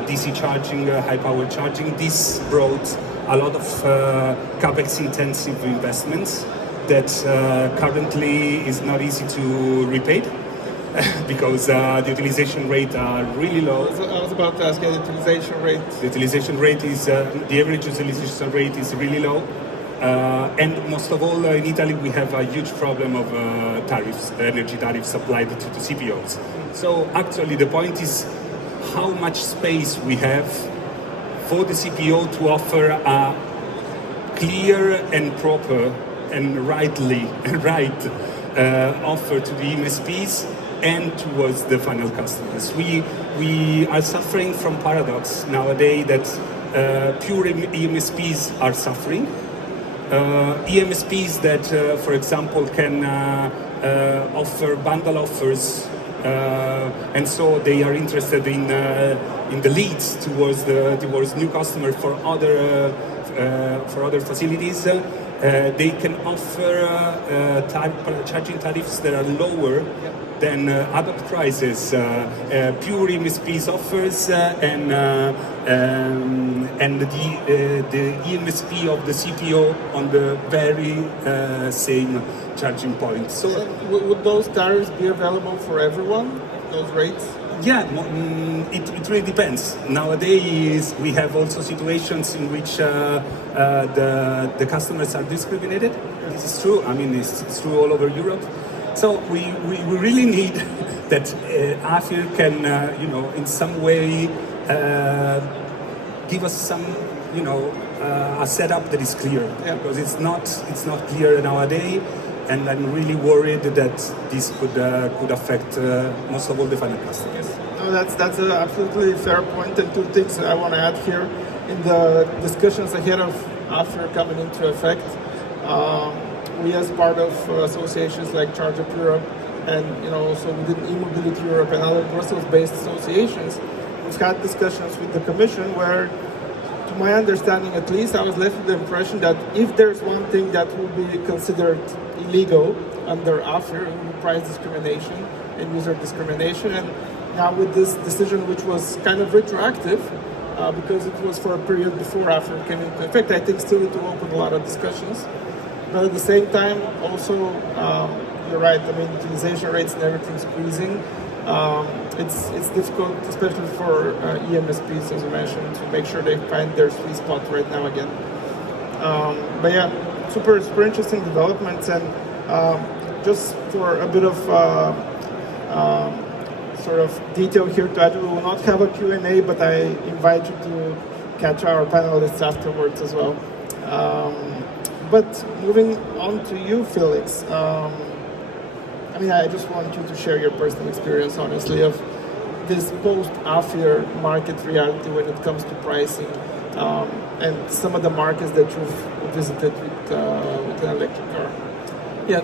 DC charging, high power charging. This brought a lot of capex intensive investments that currently is not easy to repay because the utilization rate are really low. I was about to ask you the utilization rate. The utilization rate is, the average utilization rate is really low. And most of all, in Italy, we have a huge problem of tariffs, energy tariffs applied to the CPOs. So actually the point is how much space we have for the CPO to offer a clear and proper and right offer to the MSPs and towards the final customers. We are suffering from paradox nowadays that pure EMSPs are suffering. EMSPs that, for example, can offer bundle offers, and so they are interested in the leads towards new customers for other facilities. They can offer charging tariffs that are lower than other prices. Pure EMSPs offers and the EMSP of the CPO on the very same charging point. So would those tariffs be available for everyone? Those rates? Yeah, it really depends. Nowadays, we have also situations in which the customers are discriminated. This is true. I mean, it's true all over Europe. So we really need that AFIR can, in some way give us some, a setup that is clear. Yeah. Because it's not clear nowadays. And I'm really worried that this could affect most of all the final customers. No, that's an absolutely fair point. And two things I want to add here in the discussions ahead of AFIR coming into effect. We, as part of associations like Charge Up Europe, and also within e-mobility Europe and other Brussels-based associations, we've had discussions with the Commission where, to my understanding at least, I was left with the impression that if there's one thing that would be considered illegal under AFIR, price discrimination and user discrimination, and now with this decision, which was kind of retroactive, because it was for a period before AFIR came into effect, I think still it will open a lot of discussions. But at the same time, also, you're right, I mean, utilization rates and everything squeezing. It's difficult, especially for EMSPs, as you mentioned, to make sure they find their sweet spot right now again. But yeah, super interesting developments, and just for a bit of sort of detail here to add, we will not have a Q&A, but I invite you to catch our panelists afterwards as well. But moving on to you, Felix. I mean, I just want you to share your personal experience, honestly, of this post-AFIR market reality when it comes to pricing, and some of the markets that you've visited with an electric car. Yeah,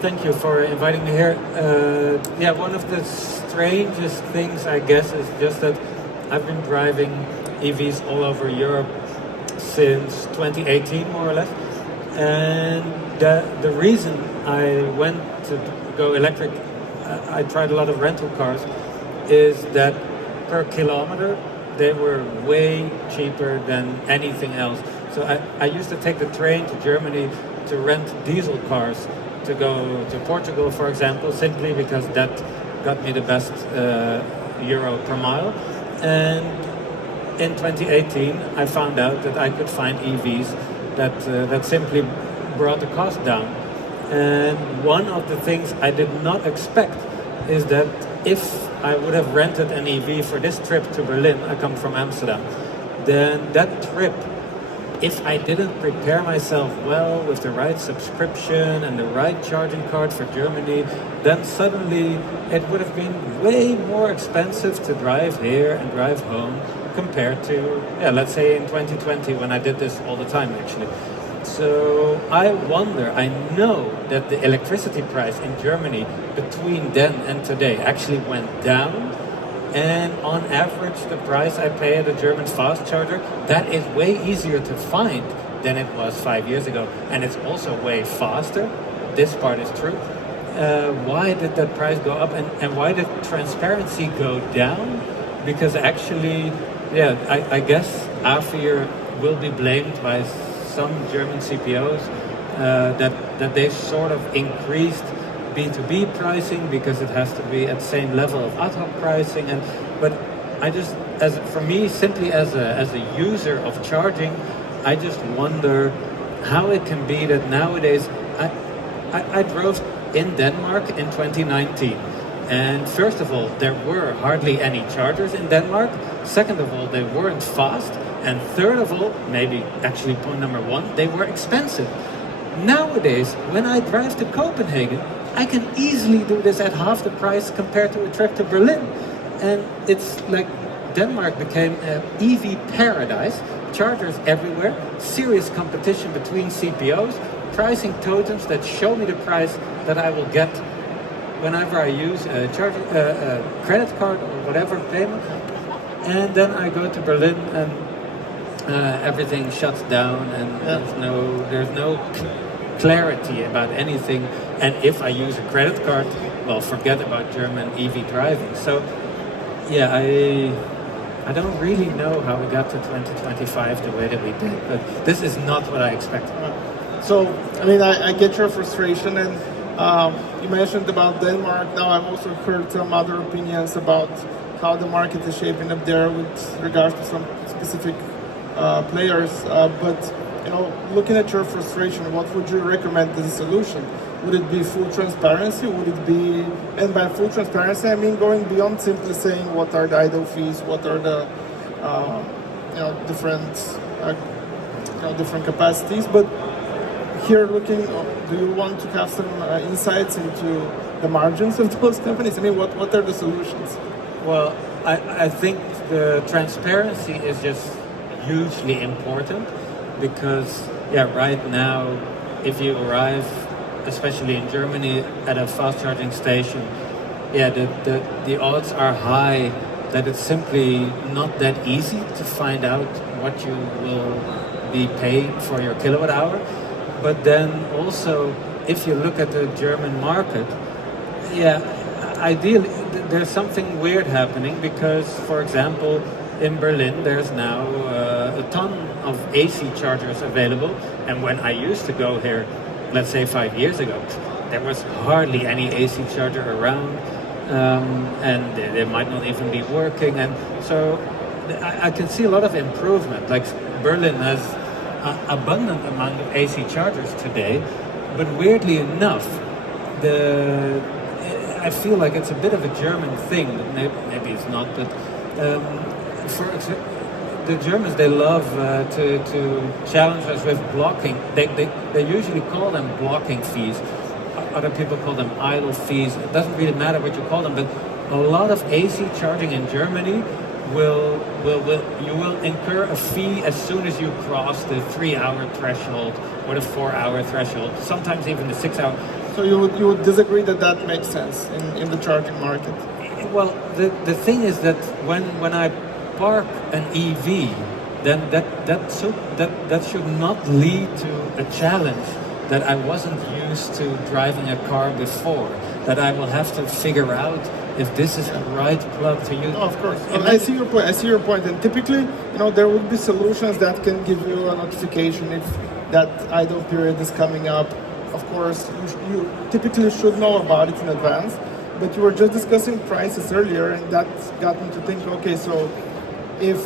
thank you for inviting me here. Yeah, one of the strangest things, I guess, is just that I've been driving EVs all over Europe since 2018, more or less. And the reason I went to go electric, I tried a lot of rental cars, is that per kilometer they were way cheaper than anything else. So I used to take the train to Germany to rent diesel cars to go to Portugal, for example, simply because that got me the best euro per mile. And in 2018 I found out that I could find EVs that simply brought the cost down. And one of the things I did not expect is that if I would have rented an EV for this trip to Berlin, I come from Amsterdam, then that trip, if I didn't prepare myself well with the right subscription and the right charging card for Germany, then suddenly it would have been way more expensive to drive here and drive home compared to, let's say in 2020 when I did this all the time actually. So I wonder, I know that the electricity price in Germany between then and today actually went down, and on average the price I pay at a German fast charger, that is way easier to find than it was 5 years ago, and it's also way faster. This part is true. Why did that price go up, and why did transparency go down? because actually, yeah, I guess Avere will be blamed by some German CPOs that they've sort of increased B2B pricing because it has to be at the same level of ad hoc pricing. But I just, for me, simply as a user of charging, I just wonder how it can be that nowadays, I drove in Denmark in 2019. And first of all, there were hardly any chargers in Denmark. Second of all, they weren't fast. And third of all, maybe actually point number one, they were expensive. Nowadays, when I drive to Copenhagen, I can easily do this at half the price compared to a trip to Berlin. And it's like Denmark became an EV paradise, chargers everywhere, serious competition between CPOs, pricing totems that show me the price that I will get whenever I use a credit card or whatever payment. And then I go to Berlin and everything shuts down and there's no clarity about anything. And if I use a credit card, well, forget about German EV driving. So, yeah, I don't really know how we got to 2025 the way that we did, but this is not what I expected. So, I mean, I get your frustration, and you mentioned about Denmark. Now I've also heard some other opinions about how the market is shaping up there with regards to some specific players. But, you know, looking at your frustration, what would you recommend as a solution? Would it be full transparency? Would it be, and by full transparency, I mean going beyond simply saying what are the idle fees, what are the different capacities, but here looking, do you want to have some insights into the margins of those companies? I mean, what are the solutions? Well, I think the transparency is just hugely important because, yeah, right now, if you arrive, especially in Germany, at a fast charging station, yeah, the odds are high that it's simply not that easy to find out what you will be paid for your kilowatt hour. But then also, if you look at the German market, yeah, ideally, there's something weird happening because, for example, in Berlin, there's now a ton of AC chargers available. And when I used to go here, let's say 5 years ago, there was hardly any AC charger around, and they might not even be working. And so I can see a lot of improvement. Like Berlin has an abundant amount of AC chargers today, but weirdly enough, I feel like it's a bit of a German thing. Maybe it's not, but the Germans, they love to challenge us with blocking. They usually call them blocking fees. Other people call them idle fees. It doesn't really matter what you call them, but a lot of AC charging in Germany you will incur a fee as soon as you cross the 3-hour threshold or the 4-hour threshold, sometimes even the 6-hour. So you would disagree that makes sense in the charging market? Well, the thing is that when I park an EV, then that should not lead to a challenge that I wasn't used to driving a car before, that I will have to figure out if this is the right plug to use. No, of course. I see your point. And typically, there would be solutions that can give you a notification if that idle period is coming up. Of course, you typically should know about it in advance. But you were just discussing prices earlier, and that got me to think, okay, so if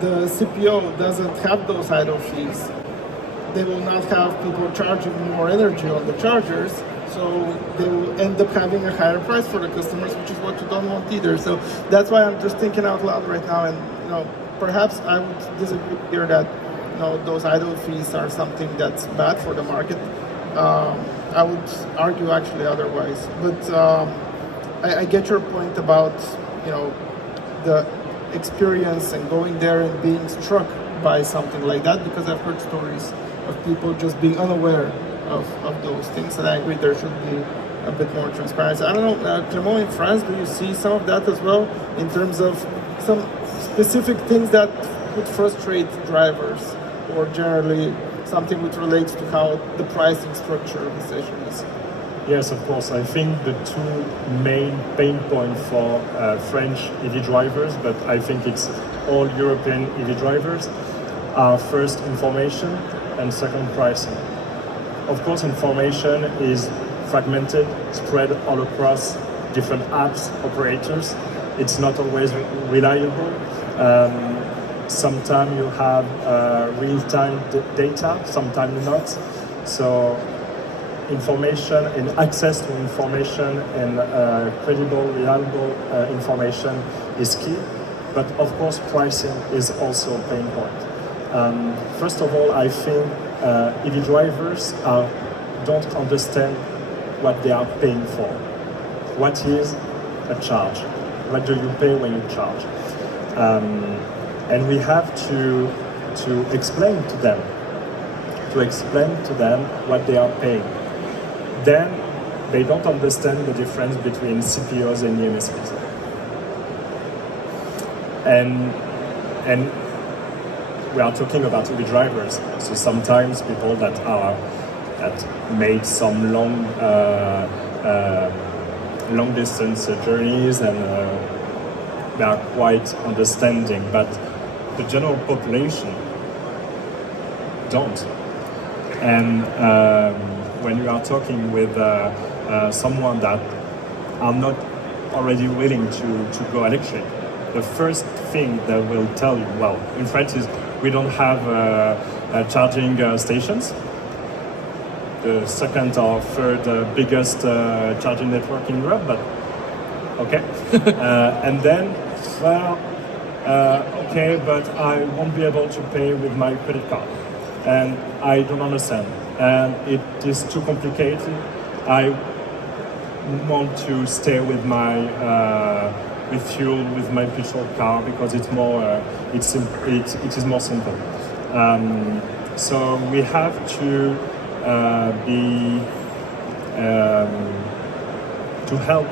the CPO doesn't have those idle fees, they will not have people charging more energy on the chargers, so they will end up having a higher price for the customers, which is what you don't want either. So that's why I'm just thinking out loud right now, and perhaps I would disagree here that those idle fees are something that's bad for the market. I would argue actually otherwise, but I get your point about the experience and going there and being struck by something like that, because I've heard stories of people just being unaware of those things, and I agree there should be a bit more transparency. I don't know, Clément, in France, do you see some of that as well, in terms of some specific things that would frustrate drivers, or generally something which relates to how the pricing structure decision is? Yes, of course. I think the two main pain points for French EV drivers, but I think it's all European EV drivers, are first information and second pricing. Of course, information is fragmented, spread all across different apps, operators. It's not always reliable. Sometimes you have real-time data, sometimes not. So information and access to information and credible, reliable information is key. But of course, pricing is also a pain point. First of all, I think EV drivers don't understand what they are paying for. What is a charge? What do you pay when you charge? And we have to explain to them what they are paying. Then they don't understand the difference between CPOs and EMSPs. And we are talking about EV drivers, so sometimes people that made some long distance journeys and they are quite understanding, but the general population don't. And when you are talking with someone that are not already willing to go electric, the first thing they will tell you, well, in France is we don't have charging stations. The second or third biggest charging network in Europe, but okay. And then, well, okay, but I won't be able to pay with my credit card. And I don't understand. And it is too complicated. I want to stay with my with my petrol car because it's more it is more simple. So we have to to help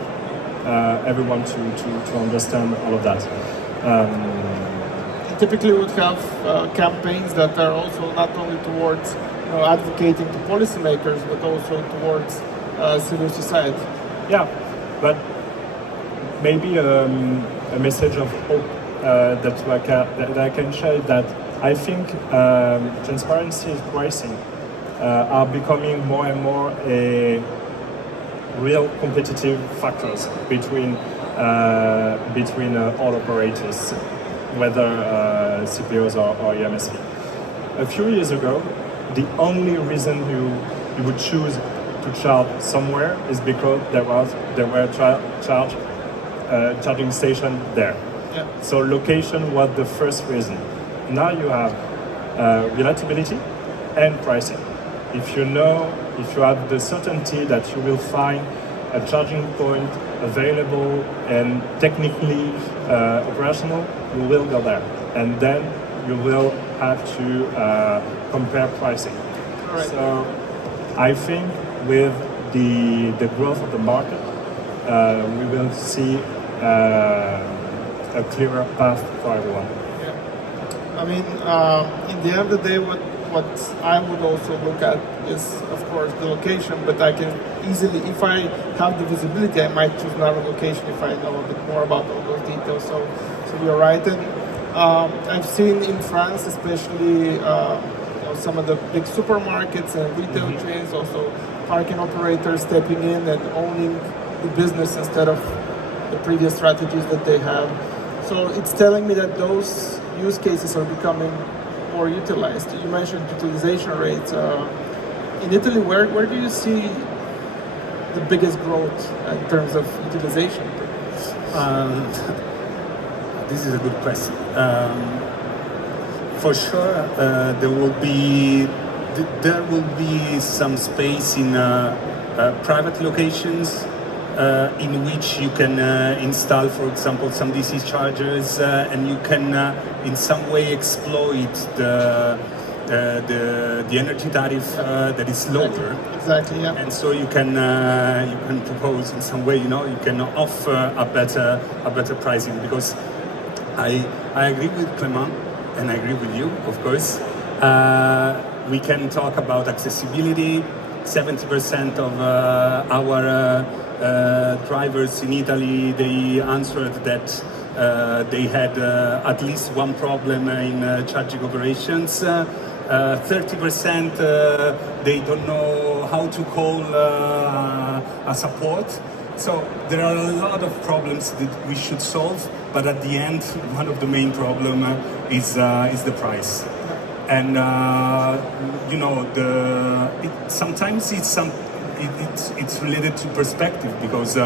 everyone to understand all of that. Typically, we would have campaigns that are also not only towards advocating to policymakers, but also towards civil society. Yeah, but maybe a message of hope that I can share that I think transparency and pricing are becoming more and more a real competitive factors between all operators, whether CPOs or EMSP. A few years ago, the only reason you would choose to charge somewhere is because there were charging station there. Yeah. So location was the first reason. Now you have reliability and pricing. If you have the certainty that you will find a charging point available and technically operational, you will go there. And then you will have to compare pricing. Right. So I think with the growth of the market, we will see a clearer path for everyone. Yeah. I mean, in the end of the day, what I would also look at is, of course, the location, but I can easily, if I have the visibility, I might choose another location if I know a bit more about all those details. So you're right. And I've seen in France, especially some of the big supermarkets and retail chains, also parking operators stepping in and owning the business instead of the previous strategies that they have. So it's telling me that those use cases are becoming more utilized. You mentioned utilization rates. In Italy, where do you see the biggest growth in terms of utilization? This is a good question. For sure, there will be some space in private locations in which you can install, for example, some DC chargers, and you can in some way exploit the energy tariff that is lower. Exactly. Yeah. And so you can propose in some way, you can offer a better pricing, because I agree with Clément, and I agree with you, of course. We can talk about accessibility, 70% of our drivers in Italy, they answered that they had at least one problem in charging operations. 30% they don't know how to call a support. So there are a lot of problems that we should solve, but at the end, one of the main problem is the price. And you know, sometimes it's related to perspective, because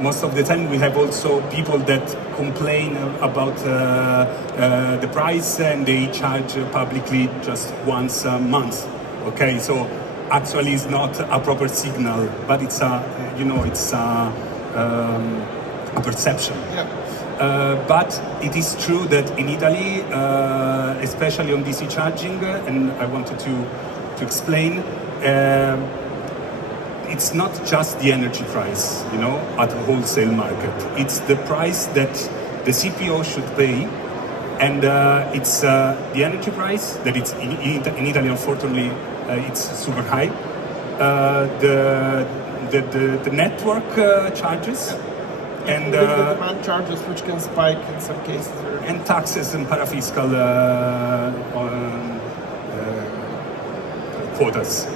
most of the time we have also people that complain about the price and they charge publicly just once a month. Okay, so actually it's not a proper signal, but it's a, you know, it's a perception. Yeah. But it is true that in Italy, especially on DC charging, and I wanted to explain, it's not just the energy price, you know, at the wholesale market. It's the price that the CPO should pay, and it's the energy price that it's in Italy. Unfortunately, it's super high. The network charges. And the demand charges, which can spike in some cases. And taxes and parafiscal quotas.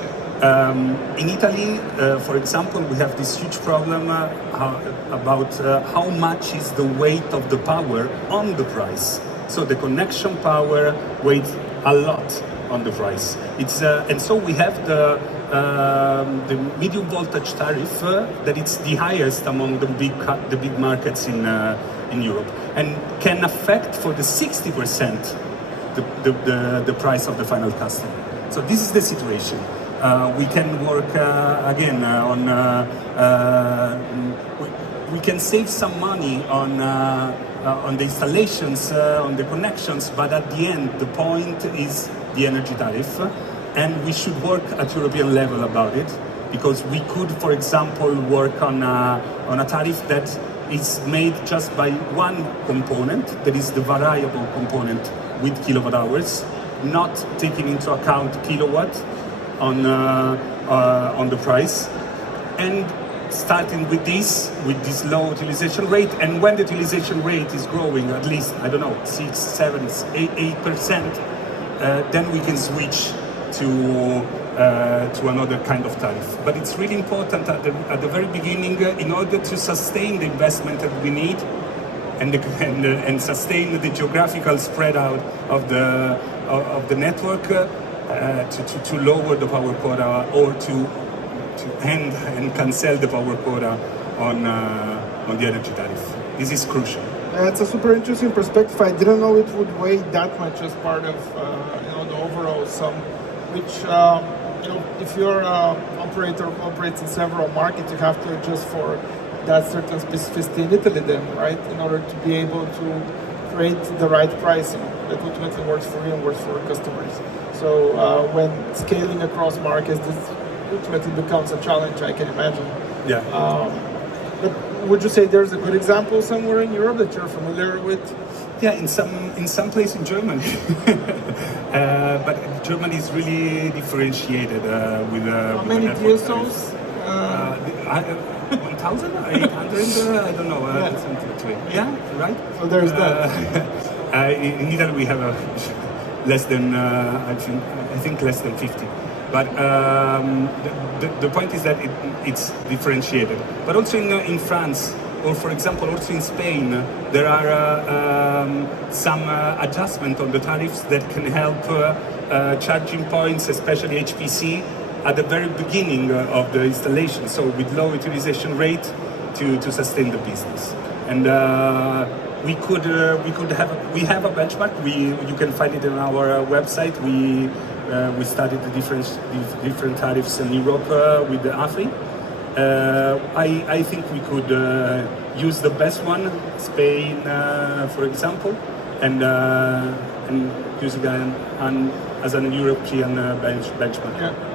In Italy, for example, we have this huge problem about how much is the weight of the power on the price. So the connection power weighs a lot on the price. It's and so we have the medium voltage tariff that it's the highest among the big markets in Europe, and can affect for the 60% the price of the final customer. So this is the situation. We can work again on. We can save some money on the installations, on the connections, but at the end, the point is the energy tariff, and we should work at European level about it, because we could, for example, work on a tariff that is made just by one component, that is the variable component with kilowatt hours, not taking into account kilowatt on the price, and starting with this low utilization rate. And when the utilization rate is growing at least, I don't know, 6, 7, 8%, then we can switch to another kind of tariff. But it's really important at the very beginning, in order to sustain the investment that we need and sustain the geographical spread out of the network, to lower the power quota, or to end and cancel the power quota on the energy tariff. This is crucial. It's a super interesting perspective. I didn't know it would weigh that much as part of the overall sum. Which if you're an operator who operates in several markets, you have to adjust for that certain specificity in Italy, then, right? In order to be able to create the right pricing that ultimately works for you and works for your customers. So when scaling across markets, this ultimately becomes a challenge, I can imagine. Yeah. But would you say there's a good example somewhere in Europe that you're familiar with? Yeah, in some place in Germany. But Germany is really differentiated with. How many DSOs? 1,800? I don't know. Yeah, right. So there's that. In Italy, we have less than I think less than 50. But the point is that it's differentiated. But also in France, or for example, also in Spain, there are some adjustment on the tariffs that can help charging points, especially HPC, at the very beginning of the installation. So with low utilization rate to sustain the business. And we have a benchmark. You can find it on our website. We studied the different tariffs in Europe with the AFRI. I think we could use the best one, Spain, for example, and use it as an European benchmark. Yeah.